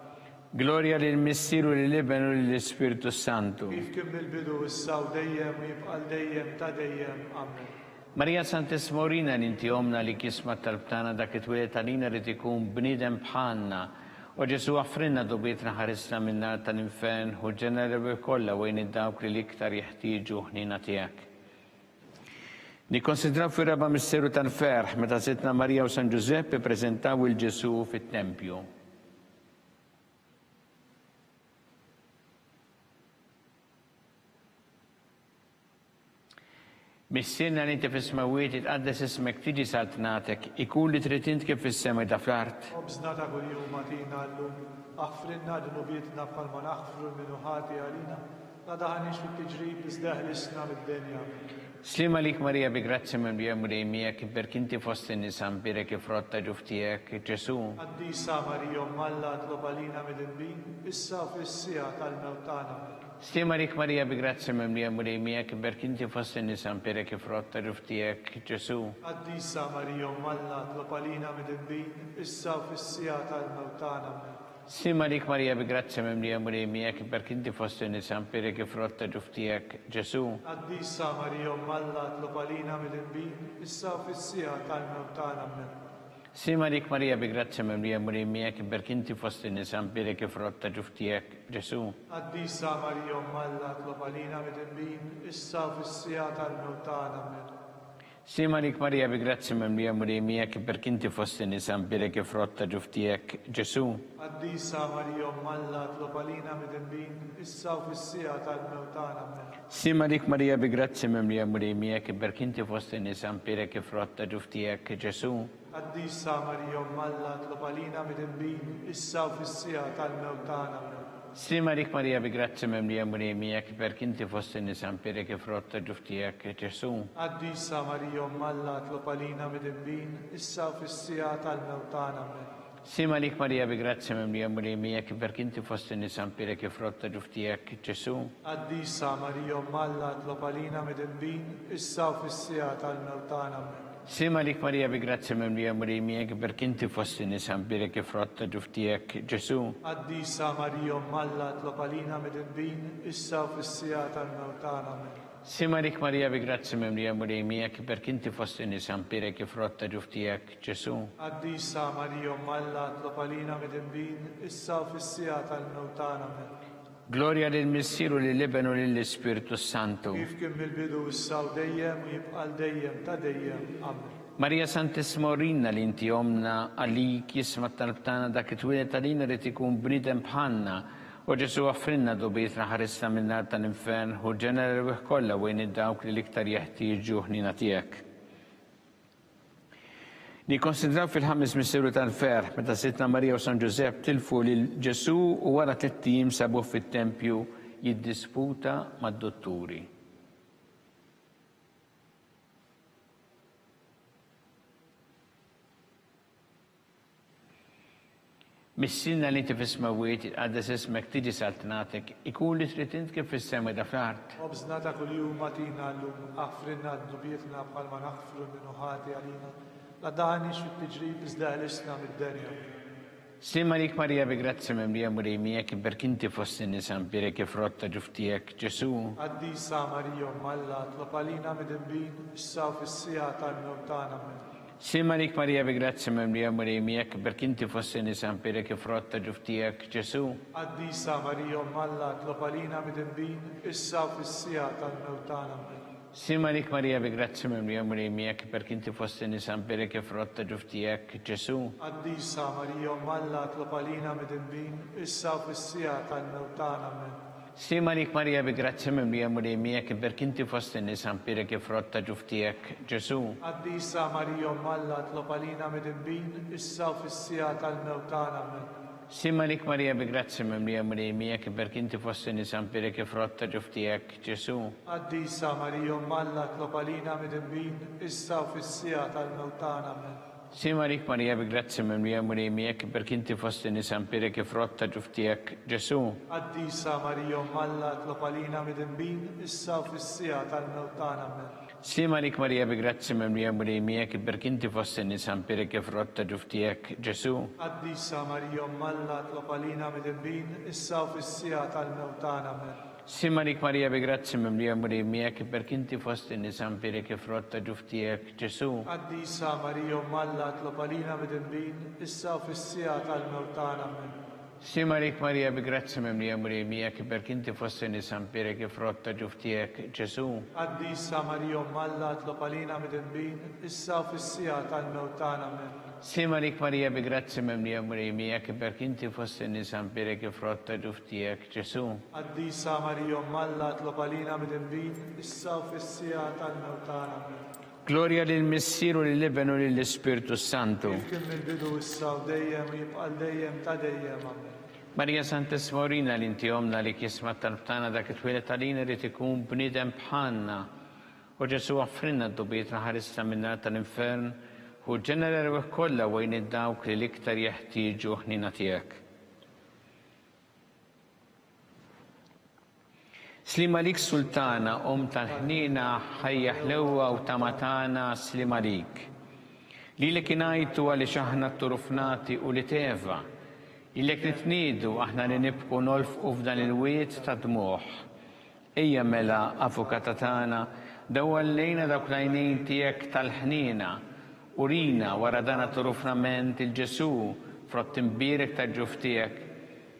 Gloria lil Messiru lil Ibn u lil Spiritu Santu. كيف كم البدو الساو ديم ويبقى الديم تديم آمين. Marija Santismorina ninti omna li kisma tal-btana dak it-twilet għalina li tikun bnidem bħalna. U Ġesu għafrinna dubietna ħarisna minna tal-infern u ġenerebi kolla wejn id-dawk li liktar jeħtieġu ħnina tijak. Nikonsidraw fi raba misteru tal-ferħ meta sitna Marija u San Giuseppe prezentaw il-Ġesu fit-tempju. Missirna li inti fis-smawiet jitqaddes ismek tiġi saltnatek, ikun li trid int kif fis-sema ta' fl-art. وبزناتك اليوم أعطينا اللوم اغفر لنا ذنوبنا قبل ما نغفر المنوحات علينا لا دهنيش في التجريب ازده لسنا من الدنيا. Slima lik Marija bi grazzi memlija murejmija kim perkinti fosti nisan pere che frotta ġuftijek Ġesu. قديسة مريم ملا اطلب علينا مدنبين الساو في السياطة النوتانا من Slima lik Marija bi grazzi memlija murejmija kim perkinti fosti nisan pere che frotta ġuftijek Ġesu. قديسة مريم ملا اطلب علينا مدنبين الساو في السياطة النوتانا من Slima lik Marija bi grazzi memlija murejmija kim perkinti fosti nisan pere che frotta ġuftijek Ġesu. قديسة مريم ملا اطلب علينا مدنبين الساو في السياطة النوتانا من Slima lik Marija bi grazzi memlija murejmija kim perkinti fosti nisan pere che frotta ġuftijek Ġesu. قديسة مريم ملا اطلب علينا مدنبين الساو في السياطة النوتانا من Slima lik Marija bi grazzi memlija murejmija kim perkinti fosti nisan pere che frotta ġuftijek Ġesu. قديسة مريم ملا اطلب علينا مدنبين الساو في السياطة النوتانا من Slima lik Marija bi grazzi memlija murejmija kim perkinti fosti nisan pere che frotta ġuftijek Ġesu. قديسة مريم ملا اطلب علينا مدنبين الساو في السياطة النوتانا من Slima lik Marija bi grazzi memlija murejmija kim perkinti fosti nisan pere che frotta ġuftijek Ġesu. قديسة مريم ملا اطلب علينا مدنبين الساو في السياطة النوتانا من Slima lik Marija bi grazzi memlija murejmija kim perkinti fosti nisan pere che frotta ġuftijek Ġesu. قديسة مريم ملا اطلب علينا مدنبين الساو في السياطة النوتانا من Slima lik Marija bi grazzi memlija murejmija kim perkinti fosti nisan pere che frotta ġuftijek Ġesu. قديسة مريم ملا اطلب علينا مدنبين الساو في السياطة النوتانا من Slima lik Marija bi grazzi memlija murejmija kim perkinti fosti nisan pere che frotta ġuftijek Ġesu. قديسة مريم ملا اطلب علينا مدنبين الساو في السياطة النوتانا من Gloria lil Missieru lil Ibn u lil Spiritu Santu. Kif kien mill-bidu issa u dejjem u jibqa' dejjem ta' dejjem. Amen. Marija Santissima Orina li inti omna għalik jisma talbtana dak it-twilet għalina li tikun bnidem bħanna u Ġesu għaffrinna dobiet raħarissa minnar tal-infern u ġenera l kollha wejn id-dawk li l-iktar jeħtieġu ħnina tiegħek. Nikkonsidraw fil-ħames missieru tal-fer meta Sittna Marija u San Ġusepp tilfu lil Ġesu u wara 3 tim sabu fit-tempju jiddisputa mad-dotturi. Missilna li inti fis-smawiet għaddes ismek tiġi saltnatek ikun li trid int kif fis-sema da fl-art. Obżna ta' kuljum matina llum aħfrinna d-dubietna bħalma naħfru minnu ħati għalina. La daħniex fit-tiġrib iżda ħlisna mid-derja. Slima lik Marija bi grazzi memlija murejmijek berkinti fossi nisan bire kif rotta ġuftijek Ġesu. Għaddisa Marija Malla tlopalina mid-imbin issa u fis-sija tal-mewtana men. Slima lik Marija bi grazzi memlija murejmijek berkinti fossi nisan bire kif rotta ġuftijek Ġesu. Għaddisa Marija Malla tlopalina mid-imbin issa u fis-sija tal-mewtana men. Slima lik Marija bi grazzi memlija murejmijek berkinti fossi nisan bire kif rotta ġuftijek Ġesu. Għaddisa Marija Malla tlopalina mid-imbin issa u fis-sija tal-mewtana men. Slima lik Marija bi grazzi memlija murejmijek berkinti fossi nisan bire kif rotta ġuftijek Ġesu. Għaddisa Marija Malla tlopalina mid-imbin issa u fis-sija tal-mewtana men. Slima lik Marija bi grazzi memlija murejmijek berkinti fossi nisan bire kif rotta ġuftijek Ġesu. Għaddisa Marija Malla tlopalina mid-imbin issa u fis-sija tal-mewtana men. Slima lik Marija bi grazzi memlija murejmijek berkinti fossi nisan bire kif rotta ġuftijek Ġesu. Għaddisa Marija Malla tlopalina mid-imbin issa u fis-sija tal-mewtana men. Slima lik Marija bi grazzi memlija murejmijek berkinti fossi nisan bire kif rotta ġuftijek Ġesu. Għaddisa Marija Malla tlopalina mid-imbin issa u fis-sija tal-mewtana men. Slima lik Marija bi grazzi memlija murejmijek berkinti fossi nisan bire kif rotta ġuftijek Ġesu. Għaddisa Marija Malla tlopalina mid-imbin issa u fis-sija tal-mewtana men. Slima lik Marija bi grazzi memlija murejmijek berkinti fossi nisan bire kif rotta ġuftijek Ġesu. Għaddisa Marija Malla tlopalina mid-imbin issa u fis-sija tal-mewtana men. Slima lik Marija bi grazzi memlija murejmijek berkinti fossi nisan bire kif rotta ġuftijek Ġesu. Għaddisa Marija Malla tlopalina mid-imbin issa u fis-sija tal-mewtana men. Gloria lil Missieru lil Ibn u lil Spiritu Santu. Kif kien mill-bidu issa u dejjem u jibqa' dejjem ta' dejjem. Amen. Marija Santissima Orina li inti omna li kisma talbtana dak it-twilet għalina li tikun bnidem bħanna u Ġesu għaffrinna d-dubiet raħarissa minnar tal-infern u ġenera l kollha wejn id-dawk li l-iktar jeħtieġu ħnina tiegħek. Slima lik Sultana, tal-ħnina ħajja ħlewwa u tamatana slima lik. Li kinajtu għalli xaħna t-turufnati u li teva. Illek nitnidu aħna li nibku nolfqu f'dan il-wiet ta' dmuħ. Ejja mela avukata tagħna dawwallejna dawk l-għajnejn tiegħek tal-ħnina. Urina wara dan turufnament il-Ġesu frott imbirek ta' ġuftijek.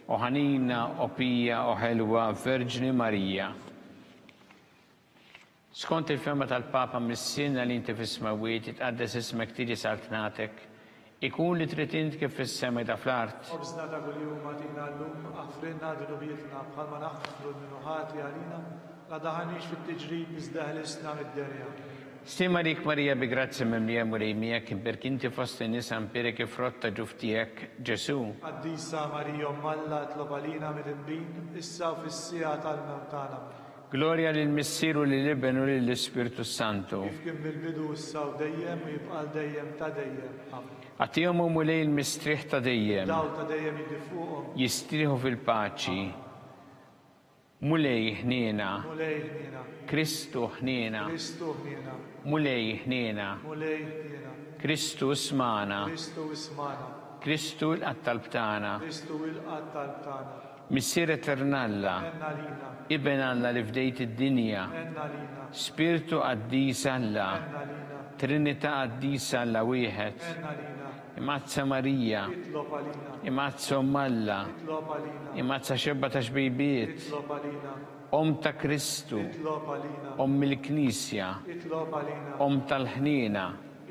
O ħanina, o pija, o ħelwa, Verġni Marija. Skont il-femma tal-Papa mis-sinna li inti fis-smawiet itqaddes ismek tiġi saltnatek, ikun li trid int kif fis-sema da fl-art. Obżna ta' kuljum matina llum aħfrinna d-dubietna bħalma naħfru minnu ħati għalina la daħniex fit-tiġrib iżda ħlisna mid-derja. Slima lik Marija bi grazzi memlija murejmijek berkinti fossi nisan bire kif rotta ġuftijek Ġesu. Għaddisa Marija Malla tlopalina mid-imbin issa u fis-sija tal-mewtana men. Gloria lil Missieru lil Ibn u lil Spiritu Santu. Kif kien mill-bidu issa u dejjem u jibqa' dejjem ta' dejjem. Amen. Għatihom mulej il-mistriħ ta' dejjem. Daw ta' dejjem jiddifuqhom. Jistriħu fil-paċi. Mulej ħnina. Mulej ħnina. Kristu ħnina. Kristu ħnina. Mulej ħnina. Mulej ħnina. Kristu smana. Kristu ismana. Kristu l-qattalbtana. Kristu il-qattalbtana. Missier eternalla. Enna lina. Ibn Alla li fdejt id-dinja. Enna lina. Spiritu qaddis Alla. Enna lina. Trinità qaddis Alla wieħed. Enna lina. imazza Marija, itlob għalina, imazza Ommalla, itlob għalina, imazza xebba ta' xbejbiet, itlob għalina, ta' Kristu, itlob għalina, il-Knisja, itlob għalina, tal-ħnina,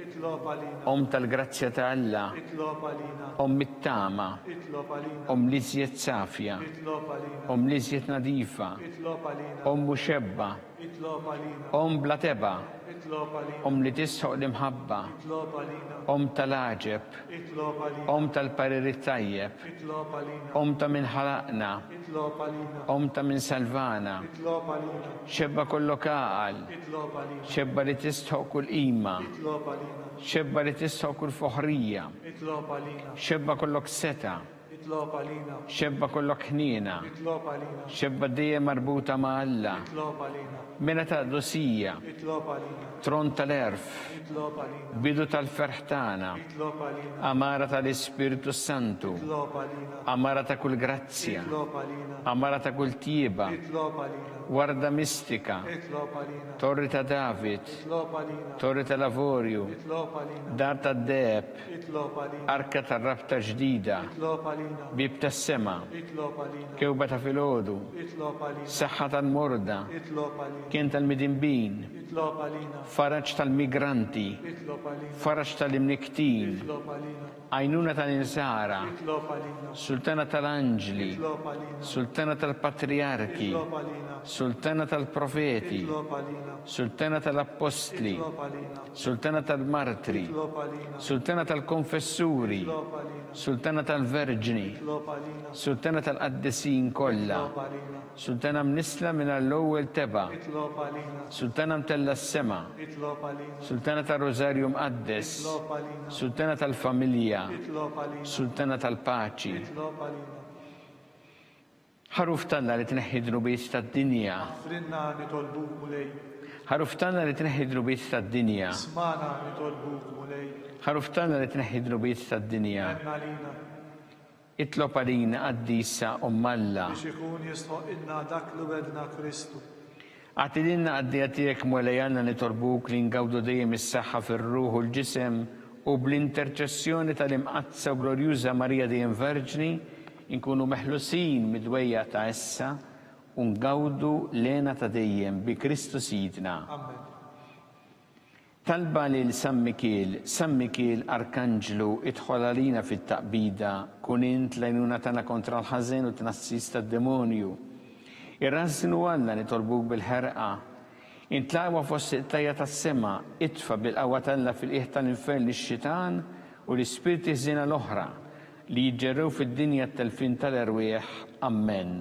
itlob għalina, tal-grazzja ta' Alla, itlob għalina, it-tama, itlob għalina, liżjed safja, itlob għalina, liżjed nadifa, itlob għalina, muxebba, itlob għalina, bla teba, itlob għalina, li tisħoq l-imħabba, itlob għalina, tal-aġeb, itlob għalina, tal-pariri tajjeb, itlob għalina, ta' minn ħalaqna, itlob għalina, ta' minn salvana, itlob għalina, xebba kollu kaqal, itlob għalina, xebba li tisħoq kull ima, itlob għalina, xebba li tisħoq kull foħrija, itlob għalina, xebba kollok seta, itlob għalina, xebba kollok ħnina, itlob għalina, xebba dejjem marbuta ma' Alla, itlob għalina, mena ta' dosija, itlob għalina, tron tal-erf, itlob għalina, bidu tal-ferħtana, itlob għalina, amara tal-Ispiritu Santu, itlob għalina, amara ta' kull grazzja, itlob għalina, amara ta' kull tieba, itlob għalina, warda mistika, itlob għalina, torri ta' David, itlob għalina, torri ta' Lavorju, itlob għalina, dar ta' Deb, itlob għalina, arka ta' rabta ġdida, itlob għalina, bib ta' sema, itlob għalina, kewba ta' filodu, itlob għalina, saħħa tal-morda, itlob għalina, kien tal-midinbin, itlob għalina, faraġ tal-migranti, itlob għalina, faraġ tal-imniktin, itlob għalina, għajnuna tal-insara, itlob għalina, sultana tal-anġli, itlob għalina, sultana tal-patriarki, itlob għalina, sultana tal-profeti, itlob għalina, sultana tal-apostli, itlob għalina, sultana tal-martri, itlob għalina, sultana tal-konfessuri, itlob għalina, sultana tal-verġni, itlob għalina, sultana tal-qaddisin kollha, itlob għalina, sultana mnisla minn l-ewwel teba, itlob għalina, sultana mtella s-sema, itlob għalina, sultana tal-Rosarju Mqaddes, itlob għalina, sultana tal-familja, itlob għalina, sultana tal-paċi. itlob għalina, Ħaruf talla li tneħħi drubiet tad-dinja, frinna nitolbuk mulej, ħaruf talla li tneħħi drubiet tad-dinja, smana nitolbuk mulej, ħaruf talla li tneħħi drubiet tad-dinja. għenna lina, Itlob għalina għaddisa Alla. biex ikun jistħoq inna dak li wedna Kristu. Għatidinna għaddijatijek mwelajanna nitorbuk li ngawdu dejjem is-saħħa fir-ruħ u l-ġisem u bl-interċessjoni tal-imqazza u glorjuża Marija dejjem Verġni inkunu meħlusin midwejja ta' issa u ngawdu lena ta' dejjem bi Kristu Sidna. Amen. Talba li San Mikil Arkanġlu idħol għalina fit-taqbida kun int lejnuna tana kontra l-ħażen u tnassis tad-demonju. Irrażnu Alla nitolbuk bil-ħerqa. Intlaqwa fost it-tajja tas-sema, itfa bil-qawwa talla fil-qiegħ tal-infern lix-xitan u l-ispirti żina l-oħra li jġerrew fid-dinja t-telfin tal-erwieħ. Amen.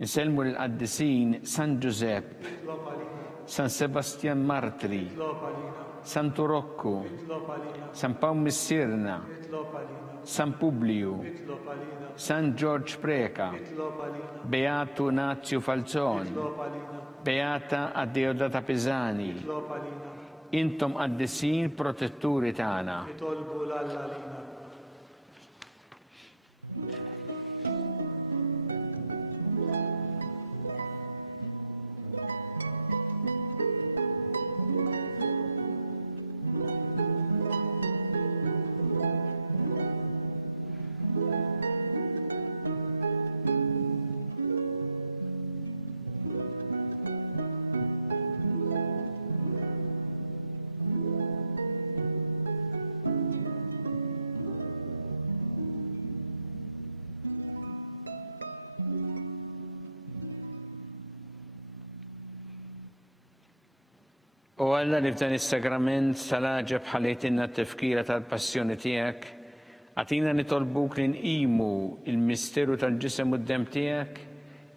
Nselmu l-qaddisin San Giuseppe, Itlob għalina, San Sebastian Martri, itlob għalina, San Turocco, itlob għalina, San Paul Missirna, itlob għalina, San Publiu, itlob għalina, San George Preka, itlob għalina, Beato Nazio Falzon, itlob għalina, Beata Addeodata Pisani, itlob għalina, intom għaddisin protetturi tagħna. itolbu l-Alla lina. U Alla li f'dan is-sagrament tal-aġeb ħalejtinna t-tifkira tal-passjoni tiegħek, għatina nitolbuk li nqimu il-misteru tal-ġisem u d-dem tiegħek,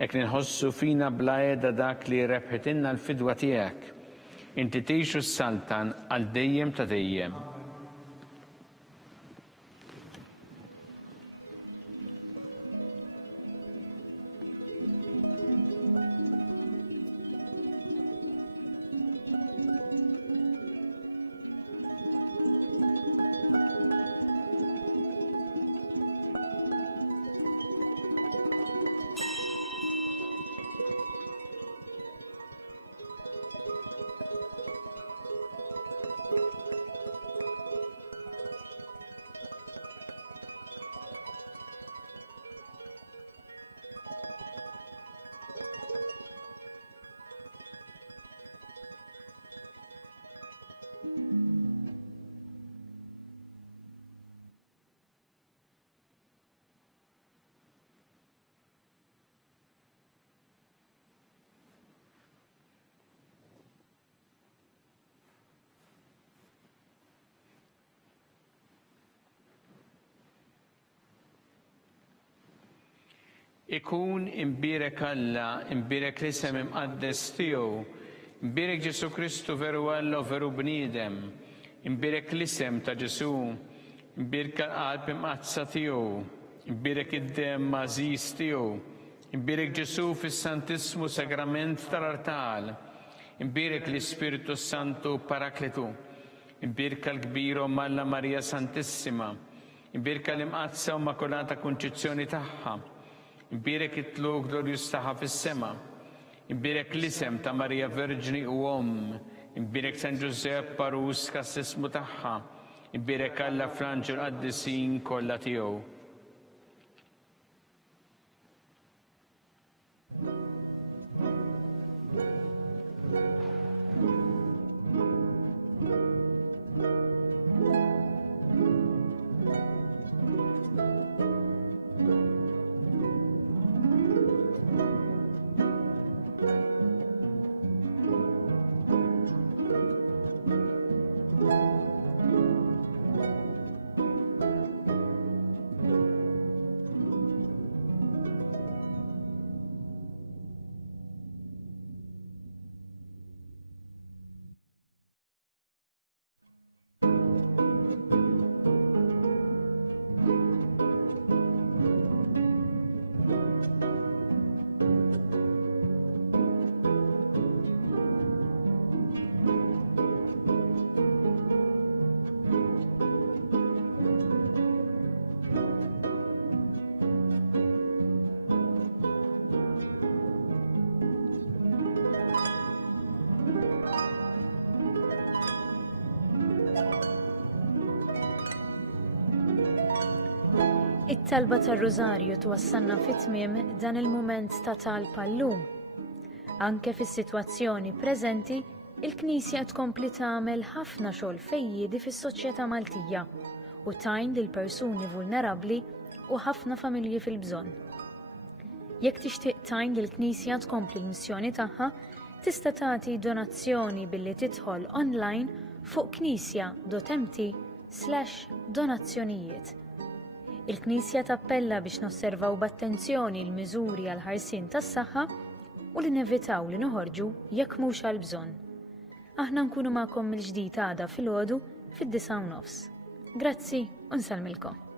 hekk li nħossu fina bla għeda dak li rebħitinna l-fidwa tiegħek. Inti tgħixu s-saltan għal dejjem ta' dejjem. Ikun imbirek Alla, imbirek l-isem imqaddes tiegħu, imbirek Ġesu Kristu veru Alla u veru bniedem, imbirek l-isem ta' Ġesu, imbirek l-qalb imqazza tiegħu, imbirek id-dem mażiż tiegħu, imbirek Ġesu fis-Santissimu Sagrament tal-Artal, imbirek l-Ispiritu Santu Parakletu, imbirek l-kbir Alla Marija Santissima, imbirek l-imqazza u Immakolata Konċizzjoni tagħha, imbirek it-tluk glorjuż tagħha fis-sema, imbirek l-isem ta' Marija Verġni u imbirek San Ġusepp Parus kas-sismu tagħha, imbirek Alla fl-anġel qaddisin kollha tiegħu. It-talba tar-Rużarju twassalna fit-tmiem dan il-mument ta' talba llum. Anke fis-sitwazzjoni preżenti, il-Knisja tkompli tagħmel ħafna xogħol fejjiedi fis-soċjetà Maltija u tajn lil persuni vulnerabbli u ħafna familji fil-bżonn. Jekk tixtieq tajn lill-Knisja tkompli l-missjoni tagħha, tista' tagħti donazzjoni billi tidħol online fuq knisja.mt/donazzjonijiet. Il-Knisja tappella biex nosservaw b'attenzjoni l-miżuri għal ħarsien tas-saħħa u li nevitaw li noħorġu jekk mhux għal bżonn. Aħna nkunu magħkom mill-ġdid għada filgħodu fid-9:30. Grazzi u nsalmilkom.